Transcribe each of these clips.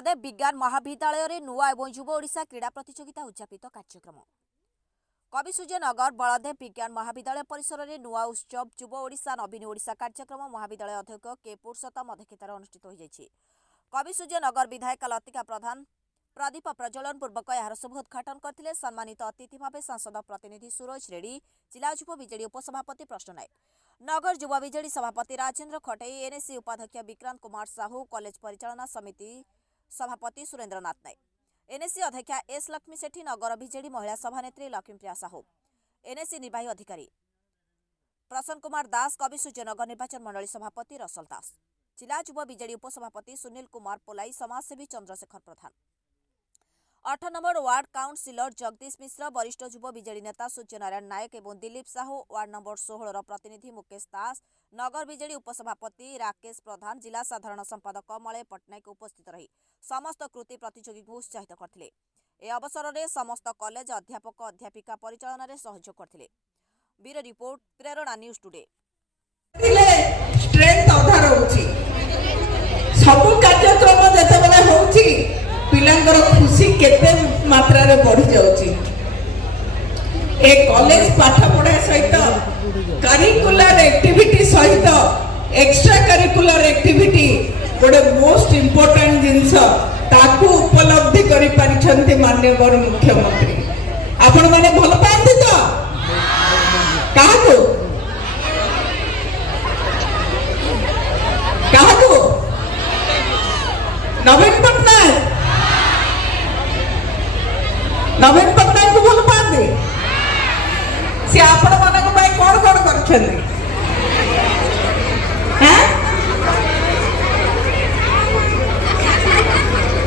बलदेव विज्ञान महाविद्यालय नुआ एवं युव ओडिशा क्रीड़ा प्रतियोगिता उद्यापित कार्यक्रम कवि सूर्यनगर बलदेव विज्ञान महाविद्यालय परिसर में नुआ उत्सव युव ओडिशा नवीन ओडिशा कार्यक्रम महाविद्यालय अध्यक्ष के पुरुषोत्तम अध्यक्षतार अनुष्ठित हो कवि सूर्यनगर विधायक लतिका प्रधान प्रदीप प्रज्वलन पूर्वक यार शुभ उद्घाटन करते सम्मानित अतिथि भाव सांसद प्रतिनिधि सूरज रेड्डी जिला युव विजेडी उपसभापति प्रश्न नायक नगर युवा विजेडी सभापति राजेन्द्र खटई एनएससी उपाध्यक्ष विक्रांत कुमार साहू कॉलेज परिचालना समिति सभापति सुरेन्द्र नाथ नायक एनएससी अध्यक्षा एस लक्ष्मी सेठी नगर विजेडी महिला सभानेत्री लक्ष्मीप्रिया साहू एनएससी निर्वाही अधिकारी प्रसन्न कुमार दास कवि सूर्यनगर निर्वाचन मंडली सभापति रसल दास जिला युवा विजेडी उपसभापति सुनील कुमार पोलाई समाजसेवी चंद्रशेखर प्रधान 8 number ward councillor Jagdish Mishra वरिष्ठ युव विजेडी नेता सूर्यनारायण नायक एवं दिलीप साहू वार्ड नंबर 16 प्रतिनिधि मुकेश दास नगर विजेडी उपसभापति राकेश प्रधान जिला साधारण संपादक मलय पट्टनायक उपस्थित रही समस्त कृति प्रतियोगी को उत्साहित करथिले। ए अवसर में समस्त कॉलेज अध्यापक अध्यापिका परिचालन में सहयोग करथिले। ब्यूरो रिपोर्ट प्रेरणा न्यूज टुडे। स्ट्रेंथ आधार होची सब कार्यक्रम जेतेबेले होची पिलांगर खुशी केते मात्रा रे बढ़ी जाउची। ए कॉलेज पाठ पढ़ा सहित करिकुलर एक्टिविटी सहित एक्स्ट्रा करिकुलर एक्टिविटी गोटे मोस्ट इम्पोर्टेंट जिनस ताकू उपलब्धि करि परिछंती माननीय मुख्यमंत्री आपण माने भल पांती तो काहू काहू नवीन पटनायक नवीन पटनायक को भल पाते से आपण माने को भाई कौन करछन हैं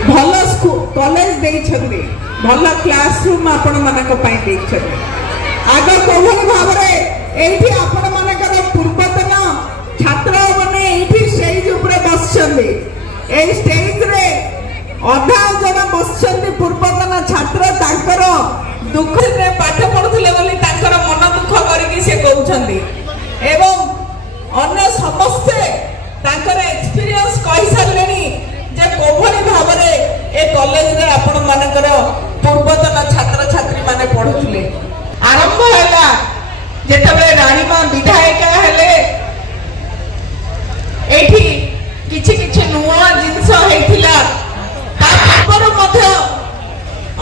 भल स्कूल कॉलेज देइछन्ती भल क्लासरूम आपण माने को पाई देइछन्ती आगे कोभल भाव रे एठी आपण माने कर पूर्वतन छात्र माने एठी स्टेज ऊपर बसछन्ती ए स्टेज रे अधा जन बसछन्ती पूर्वतन छात्र ताकर दुख रे पाठ पढुथिले बोली ताकर मन दुख करिकि से कहउछन्ती एवं अन्य समस्त ताकर एक्सपीरियंस कहि सरलेनी जे कोभली भाव रे ए कॉलेज रे आपण मानकर पूर्वतन छात्र छात्री माने पढुथिले आरंभ हैला जेतबे रानीमा विधायक हेले एठी किछि किछि नुवा जिंस हेतिला ता पूर्व मध्य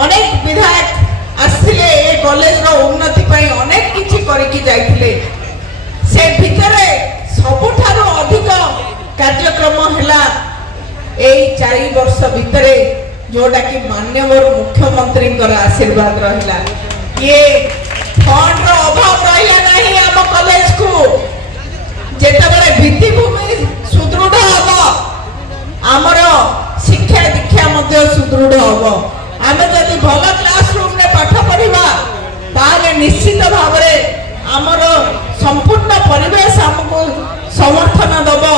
अनेक विधायक आसिले ए कॉलेज रो उन्नति पई अनेक किछि करिकि जाइथिले से भितरे सबुठारो अधिक कार्यक्रम हैला एई 4 वर्ष भितरे जोटा कि माननीय मुख्यमंत्री आशीर्वाद रहिला ये फंड रो अभाव रहिला नहीं हम कॉलेज को जेतबेले भित्तिभूमि सुदृढ़ हबो हमर शिक्षा दीक्षा मध्ये सुदृढ़ हबो आमे जदि भल क्लासरूम रे पाठ पढिबा ताले निश्चित भाव रे हमर संपूर्ण परिवेश हमको समर्थन दबो।